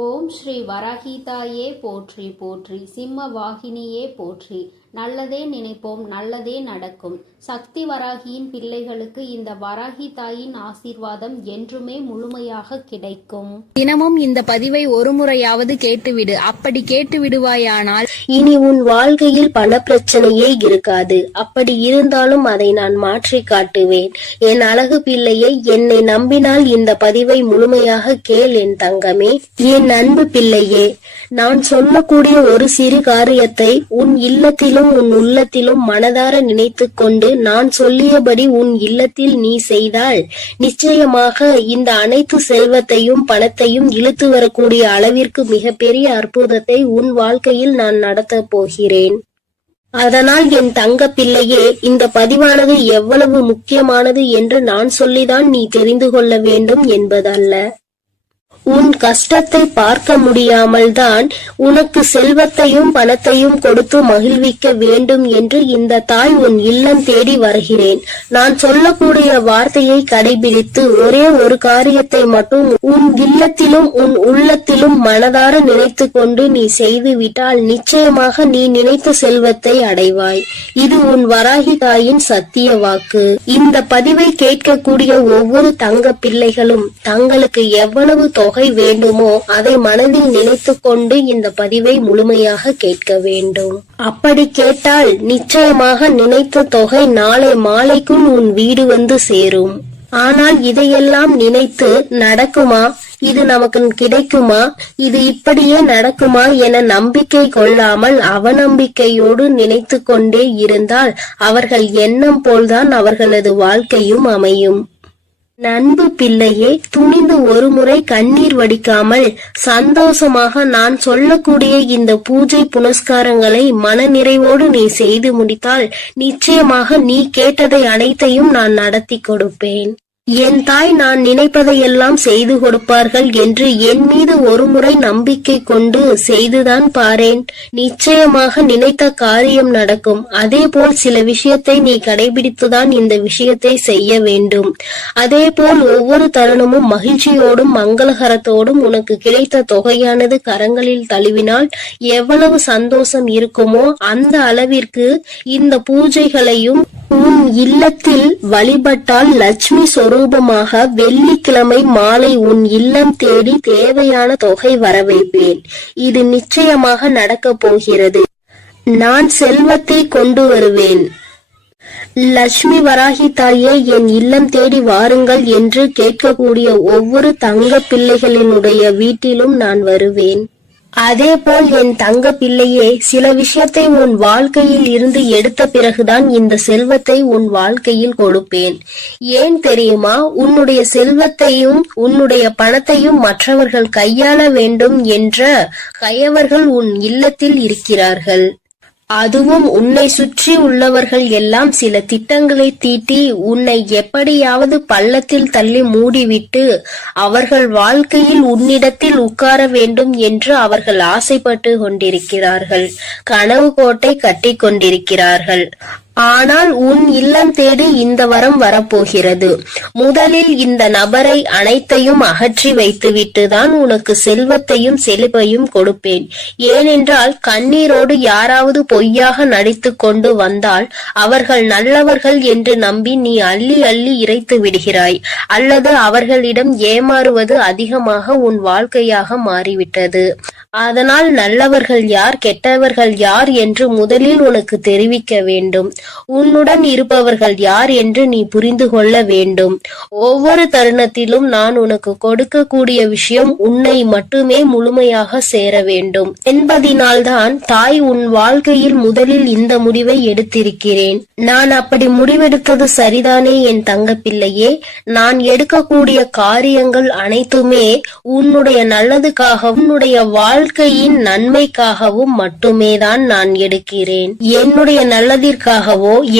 ஓம் ஸ்ரீ வராகிதாயே போற்றி போற்றி, சிம்ம வாகினியே போற்றி. நல்லதே நினைப்போம், நல்லதே நடக்கும். சக்தி வராகியின் பிள்ளைகளுக்கு இந்த வராகி தாயின் ஆசீர்வாதம் என்றுமே முழுமையாக கிடைக்கும். தினமும் இந்த பதிவை ஒரு முறையாவது கேட்டுவிடு. அப்படி கேட்டு விடுவாயானால் இனி உன் வாழ்க்கையில் பண பிரச்சனையே இருக்காது. அப்படி இருந்தாலும் அதை நான் மாற்றி காட்டுவேன். என் அழகு பிள்ளையை, என்னை நம்பினால் இந்த பதிவை முழுமையாக கேள் என் தங்கமே. என் அன்பு பிள்ளையே, நான் சொல்லக்கூடிய ஒரு சிறு காரியத்தை உன் இல்லத்திலும் உன் உள்ளத்திலும் மனதார நினைத்து கொண்டு நான் சொல்லியபடி உன் இல்லத்தில் நீ செய்தால் நிச்சயமாக இந்த அனைத்து செல்வத்தையும் பணத்தையும் இழுத்து வரக்கூடிய அளவிற்கு மிகப்பெரிய அற்புதத்தை உன் வாழ்க்கையில் நான் நடத்த போகிறேன். அதனால் என் தங்க பிள்ளையே, இந்த பதிவானது எவ்வளவு முக்கியமானது என்று நான் சொல்லிதான் நீ தெரிந்து கொள்ள வேண்டும் என்பதல்ல. உன் கஷ்டத்தை பார்க்க முடியாமல் தான் உனக்கு செல்வத்தையும் பணத்தையும் கொடுத்து மகிழ்விக்க வேண்டும் என்று இந்த தாய் உன் இல்லம் தேடி வருகிறேன். நான் சொல்லக்கூடிய வார்த்தையை கடைபிடித்து ஒரே ஒரு காரியத்தை மட்டும் உன் இல்லத்திலும் உன் உள்ளத்திலும் மனதார நினைத்து கொண்டு நீ செய்துவிட்டால் நிச்சயமாக நீ நினைத்த செல்வத்தை அடைவாய். இது உன் வராகி தாயின் சத்திய வாக்கு. இந்த பதிவை கேட்கக்கூடிய ஒவ்வொரு தங்க பிள்ளைகளும் தங்களுக்கு எவ்வளவு தொகை வேண்டுமோ அதை மனதில் நினைத்து கொண்டு இந்த பதிவை முழுமையாக கேட்க வேண்டும். அப்படி கேட்டால் நிச்சயமாக நினைத்த தொகை நாளை மாலைக்குள் உன் வீடு வந்து சேரும். ஆனால் இதையெல்லாம் நினைத்து நடக்குமா, இது நமக்கு கிடைக்குமா, இது இப்படியே நடக்குமா என நம்பிக்கை கொள்ளாமல் அவநம்பிக்கையோடு நினைத்து கொண்டே இருந்தால் அவர்கள் எண்ணம் போல்தான் அவர்களது வாழ்க்கையும் அமையும். நண்பு பிள்ளையே, துணிந்து ஒரு முறை கண்ணீர் வடிக்காமல் சந்தோஷமாக நான் சொல்லக்கூடிய இந்த பூஜை புனஸ்காரங்களை மன நிறைவோடு நீ செய்து முடித்தால் நிச்சயமாக நீ கேட்டதை அனைத்தையும் நான் நடத்தி கொடுப்பேன். என் தாய் நான் நினைப்பதையெல்லாம் செய்து கொடுப்பார்கள் என்று என் மீது ஒரு முறை நம்பிக்கை கொண்டு செய்துதான் பாரேன். நிச்சயமாக நினைத்த காரியம் நடக்கும். அதே போல் சில விஷயத்தை நீ கடைபிடித்துதான் இந்த விஷயத்தை செய்ய வேண்டும். அதே போல் ஒவ்வொரு தருணமும் மகிழ்ச்சியோடும் மங்களகரத்தோடும் உனக்கு கிடைத்த தொகையானது கரங்களில் தழுவினால் எவ்வளவு சந்தோஷம் இருக்குமோ அந்த அளவிற்கு இந்த பூஜைகளையும் உன் இல்லத்தில் வழிபட்டால் லட்சுமி சொரூபமாக வெள்ளிக்கிழமை மாலை உன் இல்லம் தேடி தேவையான தொகை வர வைப்பேன். இது நிச்சயமாக நடக்கப் போகிறது. நான் செல்வத்தை கொண்டு வருவேன். லட்சுமி வராகி தாயே, என் இல்லம் தேடி வாருங்கள் என்று கேட்கக்கூடிய ஒவ்வொரு தங்க பிள்ளைகளினுடைய வீட்டிலும் நான் வருவேன். அதே போல் என் தங்க பிள்ளையே, சில விஷயத்தை உன் வாழ்க்கையில் இருந்து எடுத்த பிறகுதான் இந்த செல்வத்தை உன் வாழ்க்கையில் கொடுப்பேன். ஏன் தெரியுமா? உன்னுடைய செல்வத்தையும் உன்னுடைய பணத்தையும் மற்றவர்கள் கையாள வேண்டும் என்ற கயவர்கள் உன் இல்லத்தில் இருக்கிறார்கள். அதுவும் உன்னை சுற்றி உள்ளவர்கள் எல்லாம் சில திட்டங்களை தீட்டி உன்னை எப்படியாவது பள்ளத்தில் தள்ளி மூடிவிட்டு அவர்கள் வாழ்க்கையில் உன்னிடத்தில் உட்கார வேண்டும் என்று அவர்கள் ஆசைப்பட்டு கொண்டிருக்கிறார்கள். கனவு கோட்டை கட்டி கொண்டிருக்கிறார்கள். ஆனால் உன் இல்லம் தேடி இந்த வரம் வரப்போகிறது. முதலில் இந்த நபரை அனைத்தையும் அகற்றி வைத்துவிட்டு தான் உனக்கு செல்வத்தையும் செழிப்பையும் கொடுப்பேன். ஏனென்றால் கண்ணீரோடு யாராவது பொய்யாக நடித்து கொண்டு வந்தால் அவர்கள் நல்லவர்கள் என்று நம்பி நீ அள்ளி அள்ளி இறைத்து விடுகிறாய். அல்லது அவர்களிடம் ஏமாறுவது அதிகமாக உன் வாழ்க்கையாக மாறிவிட்டது. அதனால் நல்லவர்கள் யார் கெட்டவர்கள் யார் என்று முதலில் உனக்கு தெரிவிக்க வேண்டும். உன்னுடன் இருப்பவர்கள் யார் என்று நீ புரிந்து கொள்ள வேண்டும். ஒவ்வொரு தருணத்திலும் நான் உனக்கு கொடுக்கக்கூடிய விஷயம் உன்னை மட்டுமே முழுமையாக சேர வேண்டும் என்பதினால்தான் தாய் உன் வாழ்க்கையில் முதலில் இந்த முடிவை எடுத்திருக்கிறேன். நான் அப்படி முடிவெடுத்தது சரிதானே என் தங்க பிள்ளையே? நான் எடுக்கக்கூடிய காரியங்கள் அனைத்துமே உன்னுடைய நல்லதுக்காகவும் உன்னுடைய வாழ்க்கையின் நன்மைக்காகவும் மட்டுமே தான் நான் எடுக்கிறேன். என்னுடைய நல்லதிற்காகவோ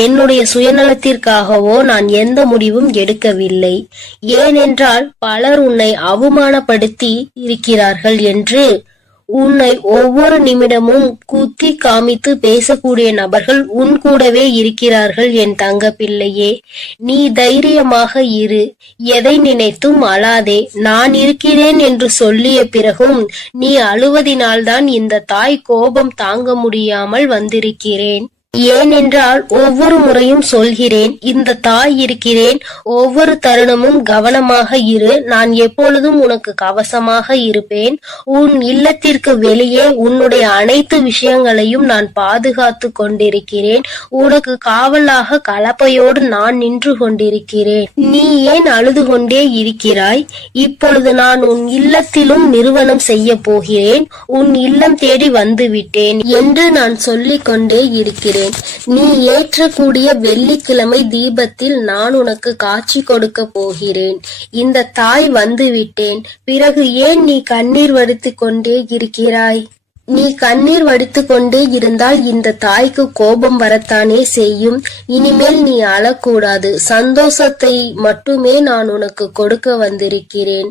என்னுடைய சுயநலத்திற்காகவோ நான் எந்த முடிவும் எடுக்கவில்லை. ஏனென்றால் பலர் உன்னை அவமானப்படுத்தி இருக்கிறார்கள் என்று உன்னை ஒவ்வொரு நிமிடமும் குத்தி காமித்து பேசக்கூடிய நபர்கள் உன் கூடவே இருக்கிறார்கள் என் தங்க பிள்ளையே. நீ தைரியமாக இரு, எதை நினைத்தும் அழாதே. நான் இருக்கிறேன் என்று சொல்லிய பிறகும் நீ அழுவதினால்தான் இந்த தாய் கோபம் தாங்க முடியாமல் வந்திருக்கிறேன். ஏனென்றால் ஒவ்வொரு முறையும் சொல்கிறேன், இந்த தாய் இருக்கிறேன், ஒவ்வொரு தருணமும் கவனமாக இரு, நான் எப்பொழுதும் உனக்கு கவசமாக இருப்பேன். உன் இல்லத்திற்கு வெளியே உன்னுடைய அனைத்து விஷயங்களையும் நான் பாதுகாத்து கொண்டிருக்கிறேன். உனக்கு காவலாக கலப்பையோடு நான் நின்று கொண்டிருக்கிறேன். நீ ஏன் அழுது கொண்டே இருக்கிறாய்? இப்பொழுது நான் உன் இல்லத்திலும் நிறுவனம் செய்ய போகிறேன். உன் இல்லம் தேடி வந்து விட்டேன் என்று நான் சொல்லிக் கொண்டே இருக்கிறேன். நீ ஏற்றக்கூடிய வெள்ளிக்கிழமை தீபத்தில் நான் உனக்கு காட்சி கொடுக்க போகிறேன். இந்த தாய் வந்து விட்டேன். பிறகு ஏன் நீ கண்ணீர் வடித்துக் கொண்டே இருக்கிறாய்? நீ கண்ணீர் வடித்துக் கொண்டே இருந்தால் இந்த தாய்க்கு கோபம் வரத்தானே செய்யும். இனிமேல் நீ அழக்கூடாது. சந்தோஷத்தை மட்டுமே நான் உனக்கு கொடுக்க வந்திருக்கிறேன்.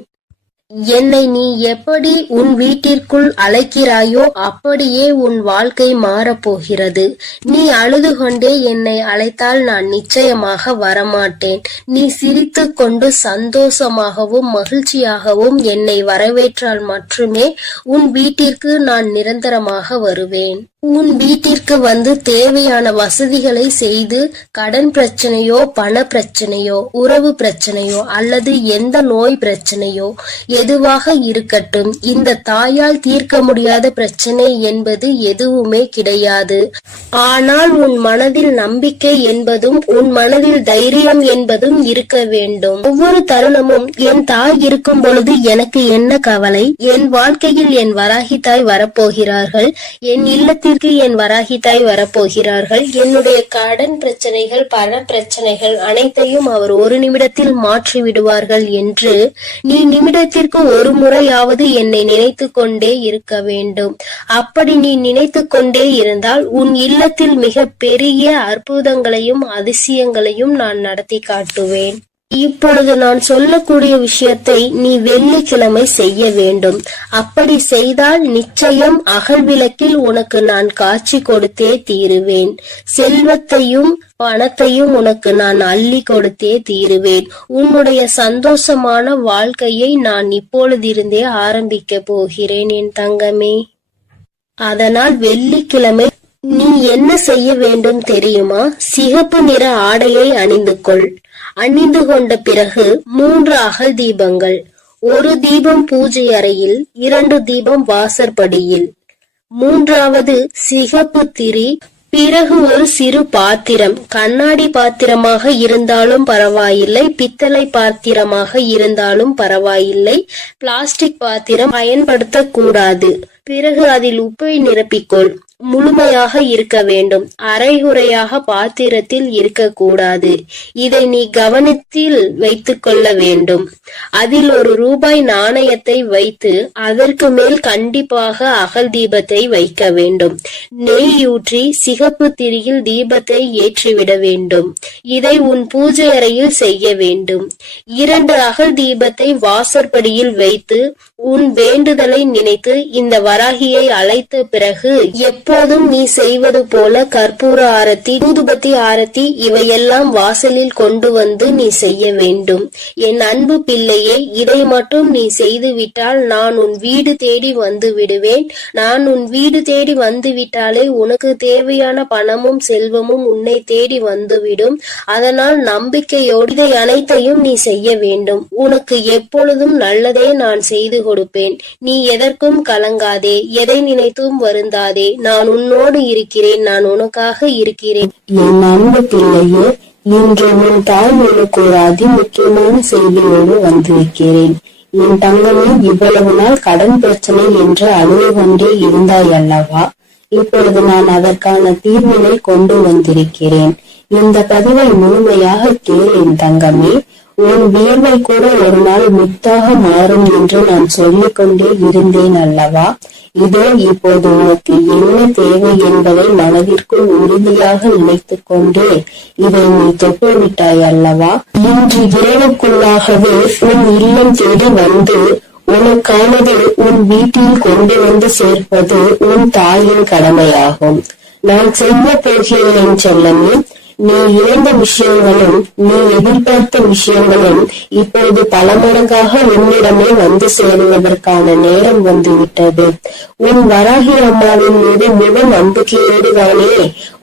என்னை நீ எப்படி உன் வீட்டிற்குள் அழைக்கிறாயோ அப்படியே உன் வாழ்க்கை மாறப்போகிறது. நீ அழுது கொண்டே என்னை அழைத்தால் நான் நிச்சயமாக வரமாட்டேன். நீ சிரித்து கொண்டு சந்தோஷமாகவும் மகிழ்ச்சியாகவும் என்னை வரவேற்றால் மட்டுமே உன் வீட்டிற்கு நான் நிரந்தரமாக வருவேன். உன் வீட்டிற்கு வந்து தேவையான வசதிகளை செய்து கடன் பிரச்சனையோ, பண பிரச்சனையோ, உறவு பிரச்சனையோ அல்லது எந்த நோய் பிரச்சனையோ எதுவாக இருக்கட்டும், இந்த தாயால் தீர்க்க முடியாத பிரச்சனை என்பது எதுவுமே கிடையாது. ஆனால் உன் மனதில் நம்பிக்கை என்பதும் உன் மனதில் தைரியம் என்பதும் இருக்க வேண்டும். ஒவ்வொரு தருணமும் என் தாய் இருக்கும் பொழுது எனக்கு என்ன கவலை? என் வாழ்க்கையில் என் வராகி தாய் வரப்போகிறார்கள். என் இல்லத்தில் என் வராகி தாய் வரப்போகிறார்கள். என்னுடைய கடன் பிரச்சனைகள், பண பிரச்சனைகள் அனைத்தையும் அவர் ஒரு நிமிடத்தில் மாற்றி விடுவார்கள் என்று நீ நிமிடத்திற்கு ஒரு முறையாவது என்னை நினைத்து கொண்டே இருக்க வேண்டும். அப்படி நீ நினைத்து கொண்டே இருந்தால் உன் இல்லத்தில் மிக பெரிய அற்புதங்களையும் அதிசயங்களையும் நான் நடத்தி காட்டுவேன். இப்பொழுது நான் சொல்லக்கூடிய விஷயத்தை நீ வெள்ளிக்கிழமை செய்ய வேண்டும். அப்படி செய்தால் நிச்சயம் அகல் விளக்கில் உனக்கு நான் காட்சி கொடுத்தே தீருவேன். செல்வத்தையும் பணத்தையும் உனக்கு நான் அள்ளி கொடுத்தே தீருவேன். உன்னுடைய சந்தோஷமான வாழ்க்கையை நான் இப்பொழுதிருந்தே ஆரம்பிக்க போகிறேன் என் தங்கமே. அதனால் வெள்ளிக்கிழமை நீ என்ன செய்ய வேண்டும் தெரியுமா? சிகப்பு நிற ஆடையை அணிந்து கொள். அணிந்து கொண்ட பிறகு 3 அகல் தீபங்கள், 1 தீபம் பூஜை அறையில், 2 தீபம் வாசற்படியில், 3வது சிகப்பு திரி. பிறகு ஒரு சிறு பாத்திரம், கண்ணாடி பாத்திரமாக இருந்தாலும் பரவாயில்லை, பித்தளை பாத்திரமாக இருந்தாலும் பரவாயில்லை, பிளாஸ்டிக் பாத்திரம் பயன்படுத்தக்கூடாது. பிறகு அதில் உப்பை நிரப்பிக்கொள். முழுமையாக இருக்க வேண்டும். அரைகுறையாக பாத்திரத்தில் இருக்கக்கூடாது. இதை நீ கவனத்தில் வைத்துக் கொள்ள வேண்டும். அதில் ₹1 நாணயத்தை வைத்து அதற்கு மேல் கண்டிப்பாக அகல் தீபத்தை வைக்க வேண்டும். நெய்யூற்றி சிகப்பு திரியில் தீபத்தை ஏற்றிவிட வேண்டும். இதை உன் பூஜை அறையில் செய்ய வேண்டும். 2 அகல் தீபத்தை வாசற்படியில் வைத்து உன் வேண்டுதலை நினைத்து இந்த வராகியை அழைத்த பிறகு எப்போதும் நீ செய்வது போல கற்பூர ஆரத்தி, ஊதுபத்தி ஆரத்தி இவையெல்லாம் வாசலில் கொண்டு வந்து நீ செய்ய வேண்டும். என் அன்பு பிள்ளையே, இதை மட்டும் நீ செய்து விட்டால் நான் உன் வீடு தேடி வந்து விடுவேன். நான் உன் வீடு தேடி வந்து விட்டாலே உனக்கு தேவையான பணமும் செல்வமும் உன்னை தேடி வந்துவிடும். அதனால் நம்பிக்கையோடு இதை அனைத்தையும் நீ செய்ய வேண்டும். உனக்கு எப்பொழுதும் நல்லதே நான் செய்து கொடுப்பேன். நீ எதற்கும் கலங்காதே, எதை நினைத்தும் வருந்தாதே. நான் உன்னோடு இருக்கிறேன், நான் உனக்காக இருக்கிறேன். என் அன்பு பிள்ளையே, இன்று உன் தாய் உனக்கு ஒரு அதிமுக்கியமான செய்தியோடு வந்திருக்கிறேன். என் தங்கமே, இவ்வளவு நாள் கடன் பிரச்சனை என்று அழுது கொண்டே இருந்தாய் அல்லவா? இப்பொழுது நான் அதற்கான தீர்வினை கொண்டு வந்திருக்கிறேன். இந்த பதிவை முழுமையாக கேள் என் தங்கமே. உன் வியர்வை கூட ஒரு நாள் முத்தாக மாறும் என்று நான் சொல்லிக் கொண்டே இருந்தேன் அல்லவா? இதோ இப்போது உனக்கு என்ன தேவை என்பதை மனதிற்குள் உறுதியாக நினைத்துக் கொண்டே இதை நீ தொட்டுவிட்டாய் அல்லவா? இன்று இரவுக்குள்ளாகவே உன் இல்லம் தேடி வந்து உனக்கானது உன் வீட்டில் கொண்டு வந்து சேர்ப்பது உன் தாயின் கடமையாகும். நான் செய்ய போகிறேன் செல்லமே. நீ இழந்த விஷயங்களும் நீ எதிர்பார்த்த விஷயங்களும் இப்போது பல மடங்காக உன்னிடமே வந்து சேருவதற்கான நேரம் வந்துவிட்டது. உன் வராகி அம்மாவின் மீது முழு நம்பிக்கையோடு தானே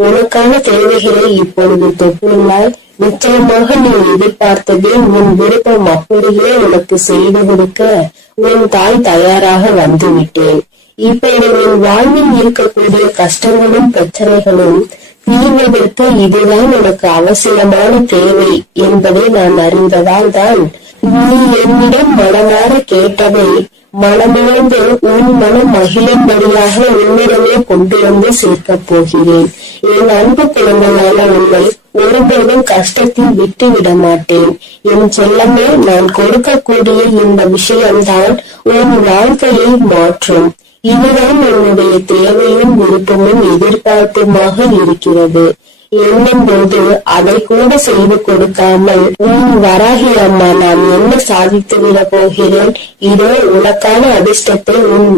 உனக்கான தேவைகளை இப்பொழுது தொட்டுள்ளாய். நிச்சயமாக நீ எதிர்பார்த்ததே உன் விருப்பம் அப்படியே உனக்கு செய்து கொடுக்க உன் தாய் தயாராக வந்துவிட்டேன். இப்போது உன் வாழ்வில் இருக்கக்கூடிய கஷ்டங்களும் பிரச்சனைகளும் தீர்வதற்கு இதுதான் உனக்கு அவசியமான தேவை என்பதை நான் அறிந்ததால் தான் நீ என்னிடம் மனமாற கேட்டதை மனமார்ந்து உன் மனம் மகிழும்படியாக உன்னிடமே கொண்டு வந்து சேர்க்கப் போகிறேன். என் அன்பு குழந்தையான உன்னை ஒருபோதும் கஷ்டத்தில் விட்டு விட மாட்டேன். என் செல்லமே, நான் கொடுக்கக்கூடிய இந்த விஷயம்தான் உன் வாழ்க்கையை மாற்றும். இதுதான் என்னுடைய தேவையும் விருப்பமும் எதிர்பார்ப்புமாக இருக்கிறது என்னும் போது அதை கூட செய்து கொடுக்காமல் உன் வராகி அம்மா நான் என்ன சாதித்து விட போகிறேன், இதோ உனக்கான அதிர்ஷ்டத்தை உன்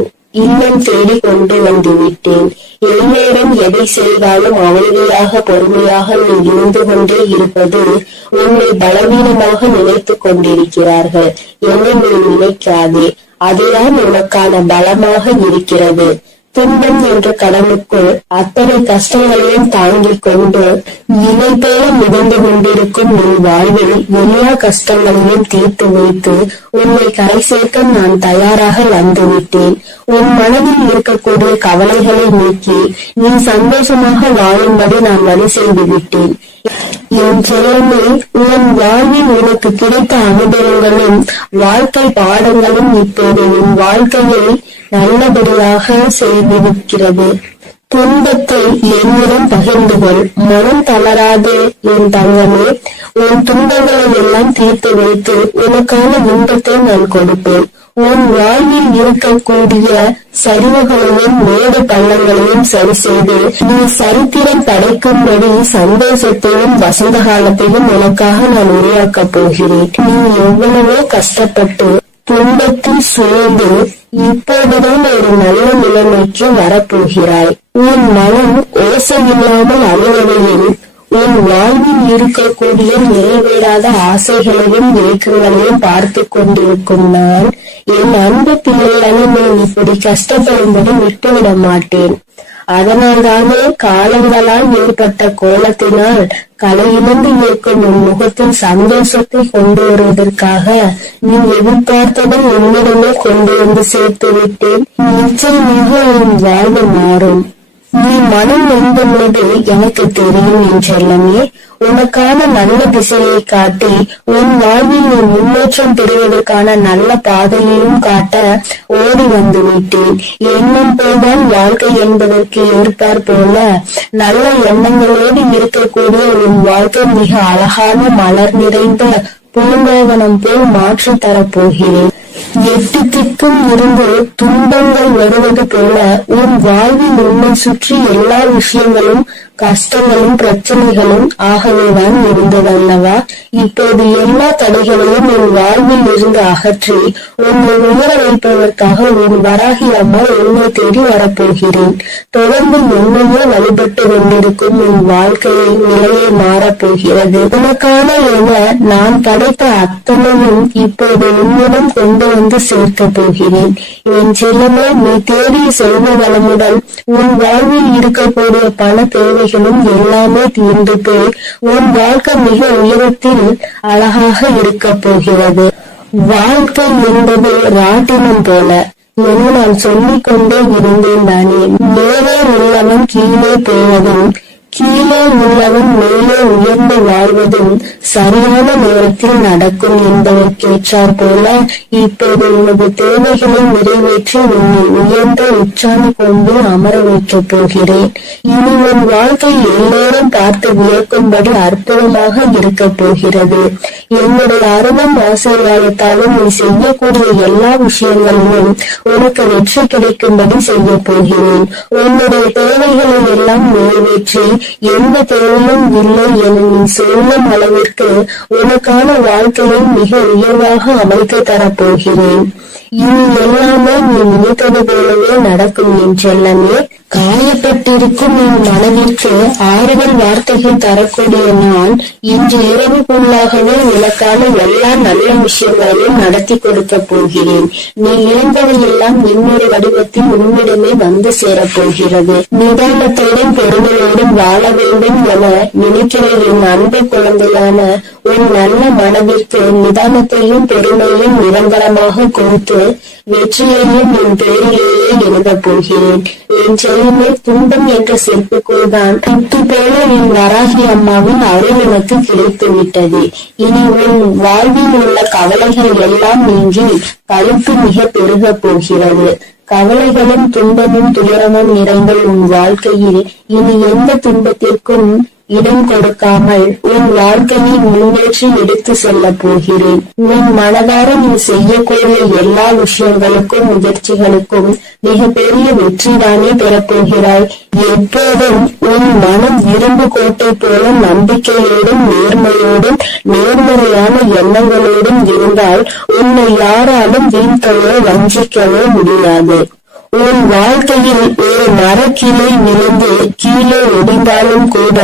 இல்லம் தேடி கொண்டு வந்து விட்டேன். எல்லோரும் எதை செய்தாலும் அமைதியாக பொறுமையாக நீ இருந்து கொண்டே இருப்பது உன்னை பலவீனமாக நினைத்துக் கொண்டிருக்கிறார்கள். என்னை நீ நினைக்காதே, அதுதான் உனக்கான பலமாக இருக்கிறது. துன்பம் என்ற கடலுக்குள் அத்தனை கஷ்டங்களையும் தாங்கிக் கொண்டு இலை போல மிதந்து கொண்டிருக்கும் உன் வாழ்வில் எல்லா கஷ்டங்களையும் தீர்த்து வைத்து உன்னை கரை சேர்க்க நான் தயாராக வந்துவிட்டேன். உன் மனதில் இருக்கக்கூடிய கவலைகளை நீக்கி நீ சந்தோஷமாக வாழும்படி நான் வழி செய்து விட்டேன். என் செல்வமே, உன் வாழ்வில் உனக்கு கிடைத்த அனுபவங்களும் வாழ்க்கை பாடங்களும் இப்போது உன் வாழ்க்கையை நல்லபடியாக செய்திருக்கிறது. துன்பத்தை என்னிடம் பகிர்ந்து கொள், மனம் தளராது என் தங்கமே. உன் துன்பங்களை எல்லாம் தீர்த்து வைத்து உனக்கான இன்பத்தை நான் கொடுப்பேன். உன் வாழ்வில் இருக்கக்கூடிய சரிவுகளையும் மேடு பள்ளங்களையும் சரி செய்து நீ சரித்திரம் படைக்கும்படி சந்தோஷத்தையும் வசந்த காலத்தையும் உனக்காக நான் உருவாக்கப் போகிறேன். நீ எவ்வளவோ கஷ்டப்பட்டு துன்பத்தில் சூழ்ந்து இப்போதுதான் ஒரு நல்ல நிலைமைக்கு வரப்போகிறாய். உன் மனம் ஓசையில்லாமல் அழுவதையும் உன் வாழ்வில் இருக்கக்கூடிய நிறைவேறாத ஆசைகளையும் ஏக்கங்களையும் பார்த்து கொண்டிருக்கும் நான் என் அன்பு பிள்ளையான நான் இப்படி கஷ்டப்படும்படி விட்டுவிட மாட்டேன். அதனால்தானே காலங்களால் ஏற்பட்ட கோலத்தினால் கலையிலிருந்து இருக்கும் உன் முகத்தில் சந்தோஷத்தை கொண்டு வருவதற்காக நீ எதிர்பார்த்ததை உன்னிடமே கொண்டு வந்து சேர்த்து விட்டேன். நிச்சயமாக உன் வாழ்வு மாறும். நீ மனம் நொந்துள்ளது எனக்கு தெரியும் என் செல்லமே. உனக்கான நல்ல திசையை காட்டி உன் வாழ்வில் நீ முன்னேற்றம் பெறுவதற்கான நல்ல பாதையையும் காட்ட ஓடி வந்து விட்டேன். எண்ணம் போல்தான் வாழ்க்கை என்பதற்கு ஏற்பார் போல நல்ல எண்ணங்களோடு இருக்கக்கூடிய உன் வாழ்க்கை மிக அழகான மலர் நிறைந்த பூங்காவனம் போல் மாற்றி தரப்போகிறேன். எட்டு திக்கும் இருந்து துன்பங்கள் வருவது போல உன் வாழ்வில் உன்னை சுற்றி எல்லா விஷயங்களும் கஷ்டங்களும் பிரச்சனைகளும் ஆகவேதான் இருந்ததல்லவா? இப்போது எல்லா தடைகளையும் உன் வாழ்வில் இருந்து அகற்றி உன்னை உயர வைப்பதற்காக உன் வராகி அம்மா உன்னை தேடி வரப்போகிறேன். தொடர்ந்து என்னையே வழிபட்டு கொண்டிருக்கும் உன் வாழ்க்கையை நிலையை மாறப்போகிறது. உனக்கான என நான் படைத்த அத்தனையும் இப்போது உன்னிடம் கொண்டு வந்து சேர்க்க போகிறேன். என் செல்லமே, நீ தேடிய செல்வ வளமுடன் உன் வாழ்வில் இருக்கக்கூடிய பண தேவை எல்லாமே தீர்ந்து போய் உன் வாழ்க்கை மிக உயரத்தில் அழகாக இருக்க போகிறது. வாழ்க்கை என்பது ராட்டினம் போல என நான் சொல்லிக் கொண்டே இருந்தேன் தானே. மேலே உள்ளவன் கீழே போவதும் கீழே உள்ளவன் மேலே உயர்ந்து வாழ்வதும் சரியான நேரத்தில் நடக்கும் என்பதற்கேற்றார் போல இப்போது உனது தேவைகளை நிறைவேற்றி உன்னை உயர்ந்த உச்சாணி கொண்டு அமர வைக்கப் போகிறேன். இனி உன் வாழ்க்கை எல்லோரும் பார்த்து வியக்கும்படி அற்புதமாக இருக்க போகிறது. என்னுடைய அருளும் ஆசீர்வாதத்தாலும் நீ செய்யக்கூடிய எல்லா விஷயங்களிலும் உனக்கு வெற்றி கிடைக்கும்படி செய்ய போகிறேன். உன்னுடைய தேவைகளை எல்லாம் நிறைவேற்றி எந்த தேவையும் இல்லை என நீ சொல்லும் அளவிற்கு உனக்கான வாழ்க்கையை மிக உயர்வாக அமைத்து தரப்போகிறேன். இனி எல்லாமே நீ நினைத்தது போலவே நடக்கும் என் செல்லமே. காயப்பட்டிருக்கும் என் மனதிற்கு ஆறுதல் வார்த்தைகள் தரக்கூடிய நான் இன்று இரவுக்குள்ளாகவே உனக்கான எல்லா நல்ல விஷயங்களையும் நடத்தி கொடுக்க போகிறேன். நீ இழந்தவையெல்லாம் இன்னொரு வடிவத்தில் உன்னிடமே வந்து சேரப்போகிறது. நிதானத்தோடும் பொறுமையோடும் வாழ வேண்டும் என நினைக்கிற என் அன்பு குழந்தையான உன் நல்ல மனதிற்கு நிதானத்தையும் பொறுமையும் நிரந்தரமாக கொடுத்து வெற்றியையும் என் பேரிலேயே எழுத போகிறேன். என் செல்லுமே, துன்பம் என்ற செருப்புக்குள்தான் முத்து போல என் வராகி அம்மாவின் அருள் எனக்கு கிடைத்து விட்டது. இனி உன் வாழ்வில் உள்ள கவலைகள் எல்லாம் நீங்கி கழுத்து மிக பெருக போகிறது. கவலைகளும் துன்பமும் துயரமும் நிறைந்த உன் வாழ்க்கையில் இனி எந்த துன்பத்திற்கும் இடம் கொடுக்காமல் உன் வாழ்க்கையை முன்னேற்றி எடுத்து செல்ல போகிறேன். உன் மனதார நீ செய்யக்கூடிய எல்லா விஷயங்களுக்கும் முயற்சிகளுக்கும் மிகப்பெரிய வெற்றிதானே பெறப்போகிறாய். எப்போதும் உன் மனம் இரும்பு கோட்டை போல நம்பிக்கையோடும் நேர்மையோடும் நேர்மறையான எண்ணங்களோடும் இருந்தால் உன்னை யாராலும் வீழ்த்தவோ வஞ்சிக்கவோ முடியாது. உன் வாழ்க்கையில் ஒரு மரக்கிளை விழுந்து கீழே ஒடிந்தாலும் கூட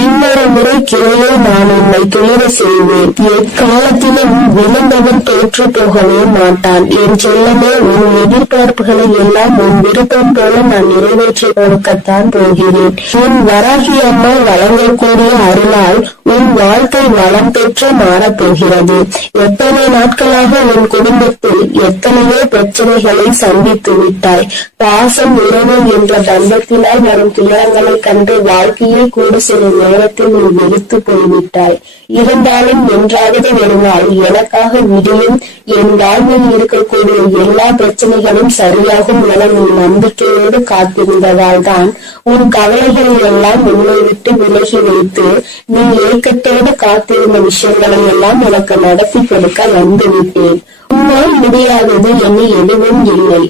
இன்னொரு முறை கிளையை நான் உன்னை துளிர செய்வேன். எக்காலத்திலும் விழுந்தவன் தோற்று போகவே மாட்டான். என் செல்லமே, உன் எதிர்பார்ப்புகளை எல்லாம் உன் விருப்பம் போல நான் நிறைவேற்றி கொடுக்கத்தான் போகிறேன். உன் வராகி அம்மா வழங்கக்கூடிய அருளால் உன் வாழ்க்கை வளம் பெற்று மாறப்போகிறது. எத்தனை நாட்களாக உன் குடும்பத்தில் எத்தனையோ பிரச்சனைகளை சந்தித்து விட்டாய். பாசம், உறவு என்ற பந்தத்தினால் வரும் துயரங்களை கண்டு வாழ்க்கையை கூட சில நேரத்தில் நீ வெறுத்து போய்விட்டாய். இருந்தாலும் என்றாவது ஒரு நாள் எனக்காக விடியும், என் வாழ்வில் இருக்கக்கூடிய எல்லா பிரச்சனைகளும் சரியாகும் என நீ நம்பிக்கையோடு காத்திருந்ததால் தான் உன் கவலைகள் எல்லாம் உன்னை விட்டு விலகி வைத்து நீ ஏக்கத்தோடு காத்திருந்த விஷயங்களை எல்லாம் உனக்கு நடத்தி கொடுக்க வந்துவிட்டேன். உன்னால் முடியாதது என்ன எதுவும் இல்லை.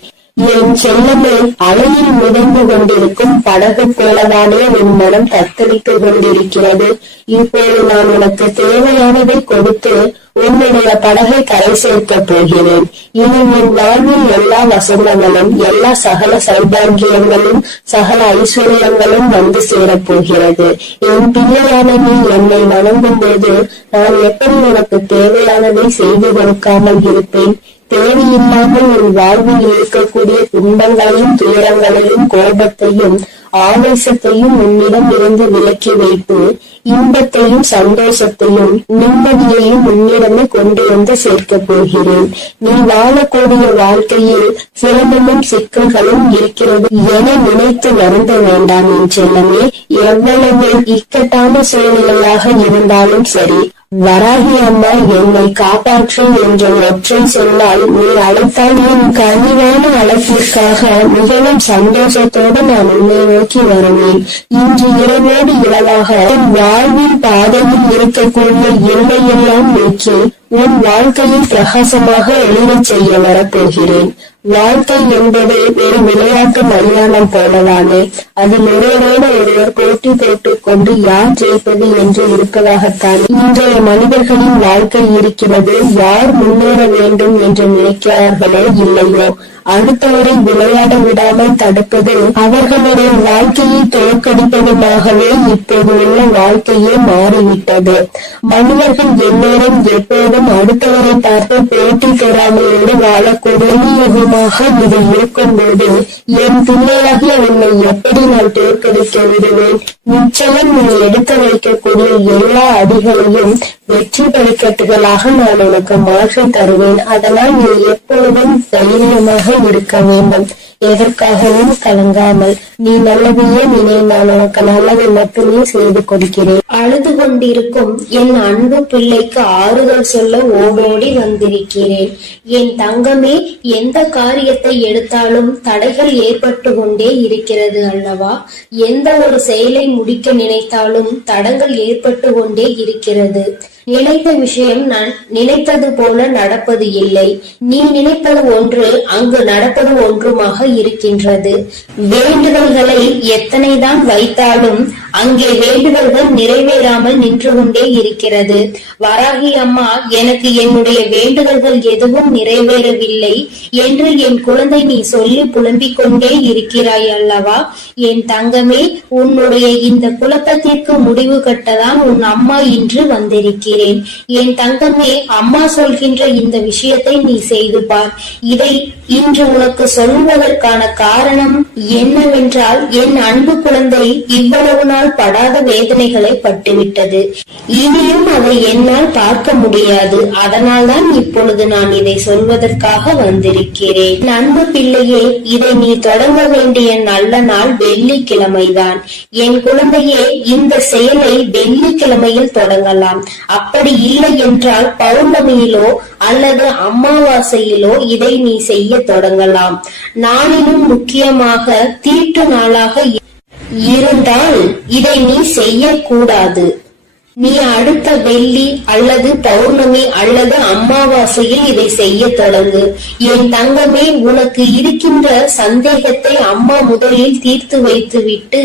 என் செல்லமே, அலையில் மிதந்து கொண்டிருக்கும் படகு போலதானே உன் மனம் தத்தளித்து கொண்டிருக்கிறது. இப்போது நான் உனக்கு தேவையானதை கொடுத்து உன்னுடைய படகை கரை சேர்க்க போகிறேன். இனி என் வாழ்வில் எல்லா வசந்தங்களும் எல்லா சகல சௌபாகியங்களும் சகல ஐஸ்வர்யங்களும் வந்து சேரப்போகிறது. என் பிள்ளையான நீ என்னை வணங்கும் போது நான் எப்படி உனக்கு தேவையானதை செய்து கொடுக்காமல் இருப்பேன்? தேவையில்லாமல் உன் வாழ்வில் இருக்கக்கூடிய துன்பங்களையும் துயரங்களையும் கோபத்தையும் ஆவேசத்தையும் உன்னிடம் இருந்து விலக்கி வைத்து இன்பத்தையும் சந்தோஷத்தையும் நிம்மதியையும் உன்னிடமே கொண்டு வந்து சேர்க்க போகிறேன். நீ வாழக்கூடிய வாழ்க்கையில் சிரமமும் சிக்கல்களும் இருக்கிறது என நினைத்து வருந்த வேண்டாம் என் செல்லமே. எவ்வளவு இக்கட்டான சூழ்நிலையாக இருந்தாலும் சரி, வராகி அம்மா என்னை காப்பாற்று என்ற ஒற்றை சொன்னால் நீ அழைத்தால் என் கனிவான அழைப்பிற்காக மிகவும் சந்தோஷத்தோடு நான் உன்னை நோக்கி வருவேன். இன்று இரவோடு இரவாக உன் வாழ்வின் பாதையில் இருக்கக்கூடிய எல்லையெல்லாம் நீக்கி உன் வாழ்க்கையில் பிரகாசமாக எழிலச் செய்ய வரப்போகிறேன். வாழ்க்கை என்பது ஒரு விளையாட்டு மைதானம் போலதானே. அதில் ஒருவரோடு ஒருவர் போட்டி போட்டுக் கொண்டு யார் ஜெயிப்பது என்று இருப்பதாகத்தான் இன்றைய மனிதர்களின் வாழ்க்கை இருக்கிறது. யார் முன்னேற வேண்டும் என்று நினைக்கிறார்களோ இல்லையோ, அடுத்தவரை விளையாட விடாமல் தடுப்பது அவர்களுடைய வாழ்க்கையை தோற்கடிப்பதுமாகவே இப்போது உள்ள வாழ்க்கையே மாறிவிட்டது. மனிதர்கள் எல்லோரும் எப்போதும் அடுத்தவரை பார்த்து போட்டி பொறாமையோடு வாழக்கூடிய யுகமாக இது இருக்கும்போது என் பிள்ளையாகிய உன்னை எப்படி நான் தோற்கடிக்க விடுவேன்? நிச்சயம் நீ எடுத்து வைக்கக்கூடிய எல்லா அடிகளையும் வெற்றி படிக்கட்டுகளாக நான் உனக்கு மாற்றி தருவேன். அதனால் நீ எப்பொழுதும் தைரியமாக இருக்க வேண்டும். எதற்காகவும் கலங்காமல் நீ நல்லதையே நினை. நான் உனக்கு நல்லதை மட்டுமே செய்து கொடுக்கிறேன். அழுது கொண்டிருக்கும் என் அன்பு பிள்ளைக்கு ஆறுதல் சொல்ல ஓடோடி வந்திருக்கிறேன். என் தங்கமே, எந்த காரியத்தை எடுத்தாலும் தடைகள் ஏற்பட்டு கொண்டே இருக்கிறது அல்லவா? எந்த ஒரு செயலை முடிக்க நினைத்தாலும் தடங்கள் ஏற்பட்டு கொண்டே இருக்கிறது. நினைத்த விஷயம் நான் நினைத்தது போல நடப்பது இல்லை. நீ நினைப்பது ஒன்று, அங்கு நடப்பது ஒன்றுமாக இருக்கின்றது. வேண்டுதல்களை எத்தனைதான் வைத்தாலும் அங்கே வேண்டுதல்கள் நிறைவேறாமல் நின்று கொண்டே இருக்கிறது. வராகி அம்மா, எனக்கு என்னுடைய வேண்டுதல்கள் எதுவும் நிறைவேறவில்லை என்று என் குழந்தை நீ சொல்லி புலம்பிக் கொண்டே இருக்கிறாய் அல்லவா? என் தங்கமே, உன்னுடைய இந்த குழப்பத்திற்கு முடிவு கட்டதான் உன் அம்மா இன்று வந்திருக்கிறேன். என் தங்கமே, அம்மா சொல்கின்ற இந்த விஷயத்தை நீ செய்து பார். இதை இன்று உனக்கு சொல்வதற்கான காரணம் என்னவென்றால், என் அன்பு குழந்தை இவ்வளவு நாள் படாத வேதனைகளை பட்டுவிட்டது. இனியும் அதை என்னால் பார்க்க முடியாது. அதனால்தான் இப்பொழுது நான் இதை சொல்வதற்காக வந்திருக்கிறேன். அன்பு பிள்ளையே, இதை நீ தொடங்க வேண்டிய நல்ல நாள் வெள்ளிக்கிழமைதான். என் குழந்தையே, இந்த செயலை வெள்ளிக்கிழமையில் தொடங்கலாம். அப்படி இல்லை என்றால் பௌர்ணமியிலோ அல்லது அமாவாசையிலோ இதை நீ செய்ய தொடங்கலாம். நாளிலும் முக்கியமாக தீட்டு நாளாக இருந்தால் இதை நீ செய்யக்கூடாது. நீ அடுத்த வெள்ளி அல்லது பௌர்ணமி அல்லது அமாவாசையில் இதை செய்ய தொடங்கு. என் தங்கமே, உனக்கு இருக்கின்ற சந்தேகத்தை அம்மா முதலில் தீர்த்து வைத்துவிட்டு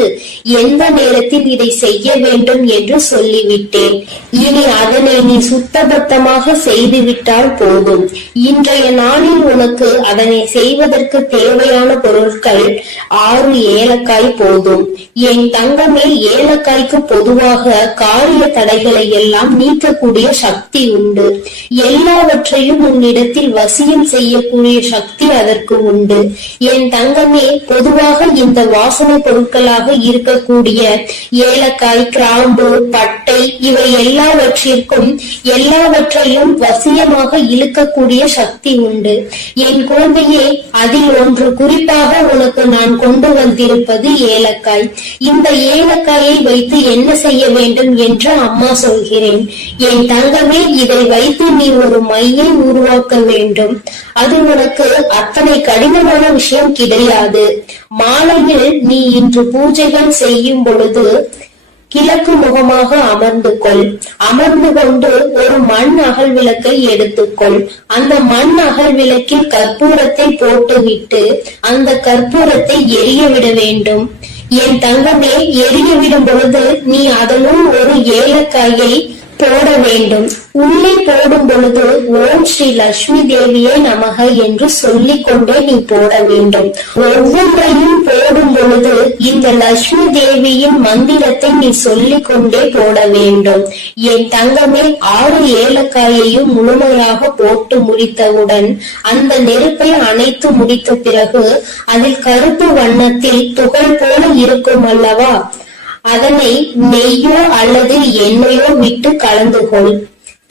எந்த நேரத்தில் இதை செய்ய வேண்டும் என்று சொல்லிவிட்டேன். இனி அதனை நீ சுத்தபத்தமாக செய்துவிட்டால் போதும். இன்றைய நாளில் உனக்கு அதனை செய்வதற்கு தேவையான பொருட்கள் 6 ஏலக்காய் போதும். என் தங்கமே, ஏலக்காய்க்கு பொதுவாக காரிய தடைகளை எல்லாம் நீக்கக்கூடிய சக்தி உண்டு. எல்லாவற்றையும் உன்னிடத்தில் வசியம் செய்யக்கூடிய சக்தி அதற்கு உண்டு. என் தங்கமே, பொதுவாக இந்த வாசனை பொருட்களாக இருக்கக்கூடிய ஏலக்காய், கிராம்பு, பட்டை இவை எல்லாவற்றையும் வசியமாக இழுக்கக்கூடிய சக்தி உண்டு. என் குழந்தையே, அதில் ஒன்று குறிப்பாக உனக்கு நான் கொண்டு வந்திருப்பது ஏலக்காய். இந்த ஏலக்காயை வைத்து என்ன செய்ய வேண்டும் என்று அம்மா சொல்கிறேன். என் தங்கமே, இதை வைத்து நீ ஒரு மையை உருவாக்க வேண்டும். அது உனக்கு அத்தனை கடினமான விஷயம் கிடையாது. மாலையில் நீ இன்று பூஜைகள் செய்யும் பொழுது கிழக்கு முகமாக அமர்ந்து கொண்டு ஒரு மண் அகல் விளக்கை எடுத்துக்கொள். அந்த மண் அகல் விளக்கில் கற்பூரத்தை போட்டுவிட்டு அந்த கற்பூரத்தை எரிய விட வேண்டும். என் தங்கமே, எரிய விடும் பொழுது நீ அதனுள் ஒரு ஏலக்காயை போட வேண்டும். உள்ளே போடும் பொழுது ஓம் ஸ்ரீ லட்சுமி தேவியே நமக என்று சொல்லிக் கொண்டே நீ போட வேண்டும். ஒவ்வொன்றையும் போடும் பொழுது இந்த லட்சுமி தேவியின் மந்திரத்தை நீ சொல்லிக் கொண்டே போட வேண்டும். என் தங்கமே, 6 ஏலக்காயையும் முழுமையாக போட்டு முடித்தவுடன் அந்த நெருப்பை அணைத்து முடித்த பிறகு அதில் கருப்பு வண்ணத்தில் துகள் போல இருக்கும் அல்லவா, அதனை நெய்யோ அல்லது எண்ணெயோ விட்டு கலந்து கொள்.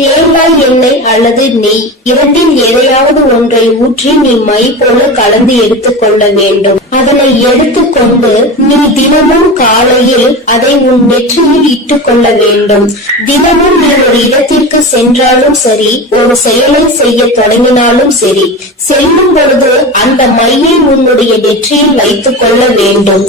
தேங்காய் எண்ணெய் அல்லது நெய் இரண்டில் எதையாவது ஒன்றை ஊற்றி நீ மை போல கலந்து எடுத்துக்கொள்ள வேண்டும். அதனை எடுத்துக்கொண்டு நீ தினமும் காலையில் அதை உன் நெற்றியில் இட்டுக் கொள்ள வேண்டும். தினமும் நீ ஒரு இடத்திற்கு சென்றாலும் சரி, ஒரு செயலை செய்ய தொடங்கினாலும் சரி, செல்லும் பொழுது அந்த மையை உன்னுடைய நெற்றியில் வைத்துக் கொள்ள வேண்டும்.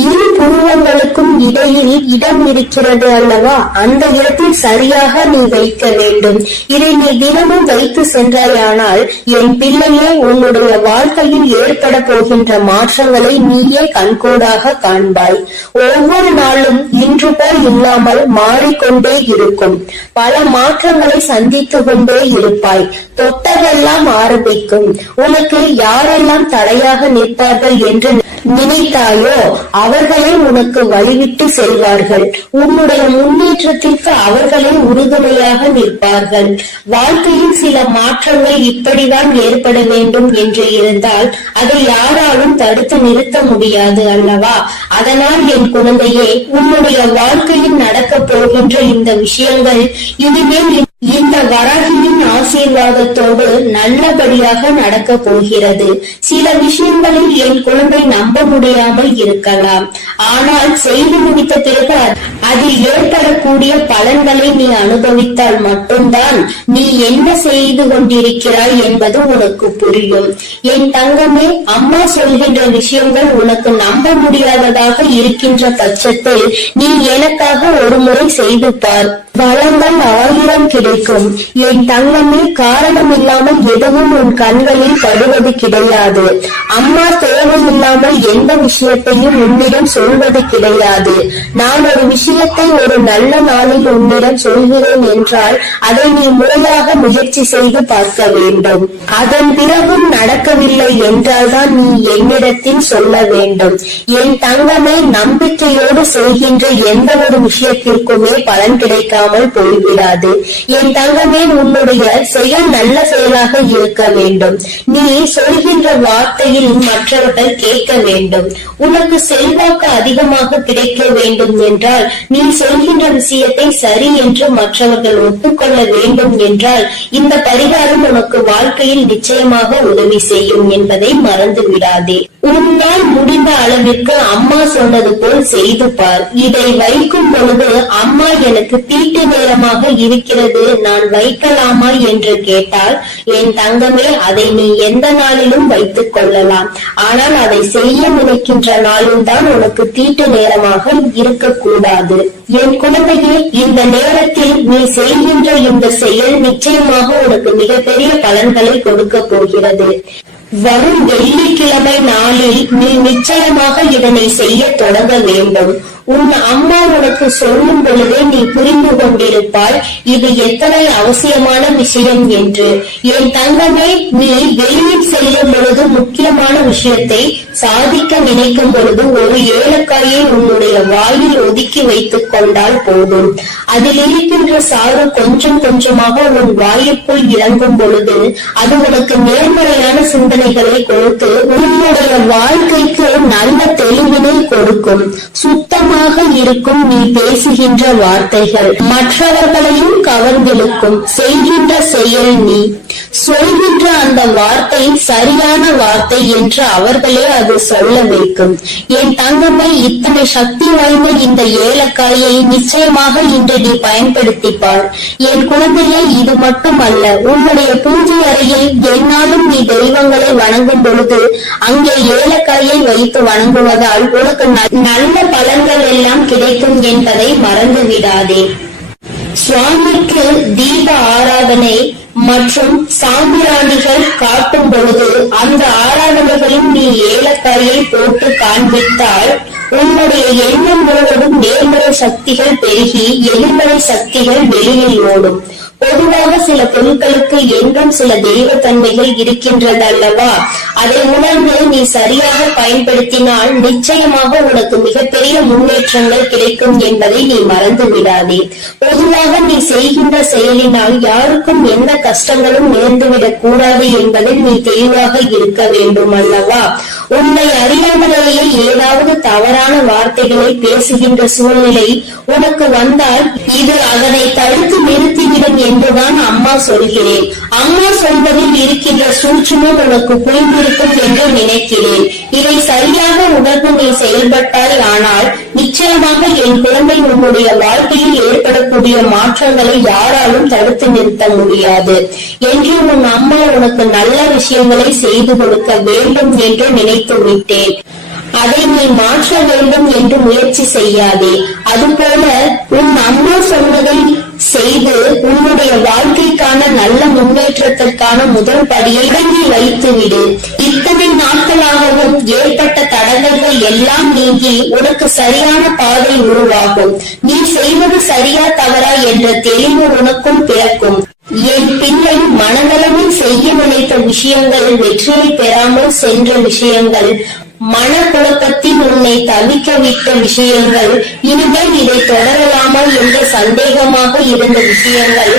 இரு புருவங்களுக்கும் இடையில் இடம் இருக்கிறது அல்லவா, அந்த இடத்தில் சரியாக நீ வைக்க வேண்டும். இதை நீ தினமும் வைத்து சென்றாயானால் என் பிள்ளையே, உன்னுடைய வாழ்க்கையில் ஏற்பட போகின்ற மாற்றங்களை நீயே கண்கூடாக காண்பாய். ஒவ்வொரு நாளும் இன்று போல் இல்லாமல் மாறிக்கொண்டே இருக்கும். பல மாற்றங்களை சந்தித்து கொண்டே இருப்பாய். தொட்டதெல்லாம் ஆரம்பிக்கும். உனக்கு யாரெல்லாம் தடையாக நிற்பார்கள் என்று நினைத்தாயோ அவர்களே உனக்கு வழிவிட்டு செல்வார்கள். உன்னுடைய முன்னேற்றத்திற்கு அவர்களே உறுதுணையாக நிற்பார்கள். வாழ்க்கையில் சில மாற்றங்கள் இப்படிதான் ஏற்பட வேண்டும் என்று இருந்தால் அதை யாராலும் தடுத்து நிறுத்த முடியாது அல்லவா? அதனால் என் குழந்தையே, உன்னுடைய வாழ்க்கையில் நடக்கப் போகின்ற இந்த விஷயங்கள் இனிமேல் இந்த வராகியின் ஆசீர்வாதத்தோடு நல்லபடியாக நடக்க போகிறது. சில விஷயங்களில் என் குழந்தை நம்ப முடியாமல் இருக்கலாம். ஆனால் செய்து முடித்த பிறகு அதில் ஏற்படக்கூடிய பலன்களை நீ அனுபவித்தால் மட்டும்தான் நீ என்ன செய்து கொண்டிருக்கிறாய் என்பது உனக்கு புரியும். என் தங்கமே, அம்மா சொல்கின்ற விஷயங்கள் உனக்கு நம்ப முடியாததாக இருக்கின்ற பட்சத்தில் நீ எனக்காக ஒரு முறை செய்து பார். வளங்கள் 1000 கிடைக்கும். என் தங்கமே, காரணம் இல்லாமல் எதுவும் உன் கண்களில் படுவது கிடையாது. அம்மா தேவையில்லாமல் எந்த விஷயத்தையும் உன்னிடம் சொல்வது கிடையாது. நான் ஒரு விஷயத்தை ஒரு நல்ல நாளில் உன்னிடம் சொல்கிறேன் என்றால் அதை நீ முறையாக முயற்சி செய்து பார்க்க வேண்டும். அதன் பிறகும் நடக்கவில்லை என்றால் தான் நீ என்னிடத்தில் சொல்ல வேண்டும். என் தங்கமே, நம்பிக்கையோடு செய்கின்ற எந்த ஒரு விஷயத்திற்குமே பலன் கிடைக்காமல் போய்விடாது. என் தங்கமே, உன்னுடைய செயல் நல்ல செயலாக இருக்க வேண்டும். நீ சொல்கின்ற வார்த்தையில் மற்றவர்கள் கேட்க வேண்டும். உனக்கு செல்வாக்கு அதிகமாக கிடைக்க வேண்டும் என்றால் நீ சொல்கின்ற விஷயத்தை சரி என்று மற்றவர்கள் ஒப்புக்கொள்ள வேண்டும் என்றால் இந்த பரிகாரம் உனக்கு வாழ்க்கையில் நிச்சயமாக உதவி செய்யும் என்பதை மறந்து விடாதே. உன்னால் முடிந்த அளவிற்கு அம்மா சொன்னது போல் செய்து பார். இதை வைக்கும் பொழுது அம்மா எனக்கு தீட்டு நேரமாக இருக்கிறது, நான் வைக்கலாமா என்று கேட்டால் என் தங்கமே, அதை நீ எந்த நாளிலும் வைத்துக் கொள்ளலாம். ஆனால் அதை செய்ய நினைக்கின்ற நாளும் தான் உனக்கு தீட்டு நேரமாக இருக்கக்கூடாது. என் குழந்தையே, இந்த நேரத்தில் நீ செய்கின்ற இந்த செயல் நிச்சயமாக உனக்கு மிகப்பெரிய பலன்களை கொடுக்க போகிறது. வரும் வெள்ளிக்கிழமை நாளில் நீ நிச்சயமாக இதனை செய்ய தொடங்க வேண்டும். உன் அம்மா உனக்கு சொல்லும் பொழுதே நீ புரிந்து கொண்டிருப்பாய் இது எத்தனை அவசியமான விஷயம் என்று. என் தங்கமே, நீ வெளியில் செல்லும் பொழுது முக்கியமான விஷயத்தை சாதிக்க நினைக்கும் பொழுது ஒரு ஏலக்காயை உன்னுடைய வாயில் ஒதுக்கி வைத்துக் கொண்டால் போதும். அதில் இருக்கின்ற சாறு கொஞ்சம் கொஞ்சமாக உன் வாயிற்குள் இறங்கும் பொழுது அது உனக்கு நேர்மறையான சிந்தனைகளை கொடுத்து உன்னுடைய வாழ்க்கைக்கு நல்ல தெளிவினை கொடுக்கும். சுத்தமாக இருக்கும் நீ பேசுகின்ற வார்த்தைகள் மற்றவர்களையும் கவர்ந்திழுக்கும். செய்கின்ற செயல் நீ சொல்கின்ற அந்த வார்த்தை சரியான வார்த்தை என்று அவர்களே அது சொல்ல வைக்கும். என் தங்கமே, இத்தனை சக்தி வாய்ந்த இந்த ஏலக்காயை நிச்சயமாக இன்று நீ பயன்படுத்திப்பார். என் குழந்தையை, இது மட்டுமல்ல, உன்னுடைய பூஜை அறையில் என்னாலும் நீ தெய்வங்களை வணங்கும் பொழுது அங்கே ஏலக்காயை வைத்து வணங்குவதால் உனக்கு நல்ல பலன்கள் எல்லாம் கிடைக்கும் என்பதை மறந்து விடாதே. சுவாமிக்கு தீப ஆராதனை மற்றும் சாம்பிராணிகள் காட்டும் பொழுது அந்த ஆராதனைகளும் நீ ஏலக்காயை போட்டு காண்பித்தால் உன்னுடைய எண்ணம் முழுவதும் நேர்மறை சக்திகள் பெருகி எதிர்மறை சக்திகள் வெளியில் ஓடும். பொதுவாக சில பொருட்களுக்கு என்றும் சில தெய்வ தன்மைகள் இருக்கின்றது அல்லவா? அதை உணர்ந்து நீ சரியாக பயன்படுத்தினால் நிச்சயமாக உனக்கு மிகப்பெரிய முன்னேற்றங்கள் கிடைக்கும் என்பதை நீ மறந்து விடாதே. பொதுவாக நீ செய்கின்ற செயலினால் யாருக்கும் எந்த கஷ்டங்களும் நேர்ந்துவிடக் கூடாது என்பதில் நீ தெளிவாக இருக்க வேண்டும் அல்லவா? உன்னை அறியாமலேயே ஏதாவது தவறான வார்த்தைகளை பேசுகின்ற சூழ்நிலை உனக்கு வந்தால் இது அதனை தடுத்து நிறுத்திவிடும் என்றுதான் அம்மா சொல்கிறேன். அம்மா சொல்வதில் இருக்கின்ற சூட்சுமம் உனக்கு புரிந்திருக்கும் என்று நினைக்கிறேன். இதை சரியாக உணர்ந்து நீ செயல்பட்டால் ஆனால் நிச்சயமாக என் குழந்தை உன்னுடைய வாழ்க்கையில் ஏற்படக்கூடிய மாற்றங்களை யாராலும் தடுத்து நிறுத்த முடியாது என்று உன் அம்மா உனக்கு நல்ல விஷயங்களை செய்து கொடுக்க வேண்டும் என்று நினைத்து விட்டேன். அதை நீ மாற்ற வேண்டும் என்று முயற்சி செய்யாதே. அதுபோல உன் அம்மா சொன்னதை செய்து உன்னுடைய வாழ்க்கைக்கான நல்ல முன்னேற்றத்திற்கான முதல் படியை நீ வைத்துவிடு. இத்தனை நாட்களாகவும் ஏற்பட்ட தடங்கல்கள் எல்லாம் நீங்கி உனக்கு சரியான பாதை உருவாகும். நீ செய்வது சரியா தவறா என்ற தெளிவு உனக்கும் பிறக்கும். என் பிள்ளை, மனதளவில் செய்ய நினைத்த விஷயங்கள் வெற்றியை பெறாமல் சென்ற விஷயங்கள் மனக்குழப்பத்தில் உன்னை தவிக்க விட்ட விஷயங்கள், இனிமேல் இதை தொடரலாமா என்ற சந்தேகமாக இருந்த விஷயங்கள்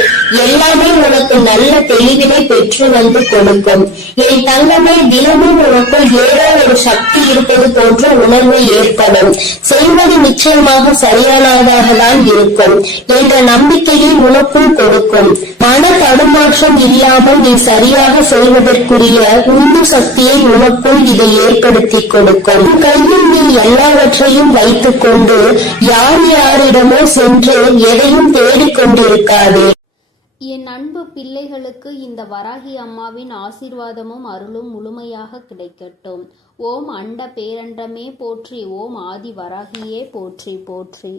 எல்லாமே உனக்கு நல்ல தெளிவினை பெற்று வந்து கொடுக்கும். என் தங்கமே, தினமும் உனக்குள் ஏதோ ஒரு சக்தி இருப்பது போன்ற உணர்வு ஏற்படும். செய்வது நிச்சயமாக சரியானதாக தான் இருக்கும் என்ற நம்பிக்கையை உனக்குள் கொடுக்கும். மன தடுமாற்றம் இல்லாமல் நீ சரியாக செய்வதற்குரிய உந்து சக்தியை உனக்குள் இதை ஏற்படுத்தி கொடுக்கும். கையில் நீ எல்லாவற்றையும் வைத்துக் கொண்டு யார் யாரிடமோ சென்று எதையும் தேடிக்கொண்டிருக்காதே. என் அன்பு பிள்ளைகளுக்கு இந்த வராகி அம்மாவின் ஆசீர்வாதமும் அருளும் முழுமையாக கிடைக்கட்டும். ஓம் அண்ட பேரண்டமே போற்றி, ஓம் ஆதி வராகியே போற்றி போற்றி.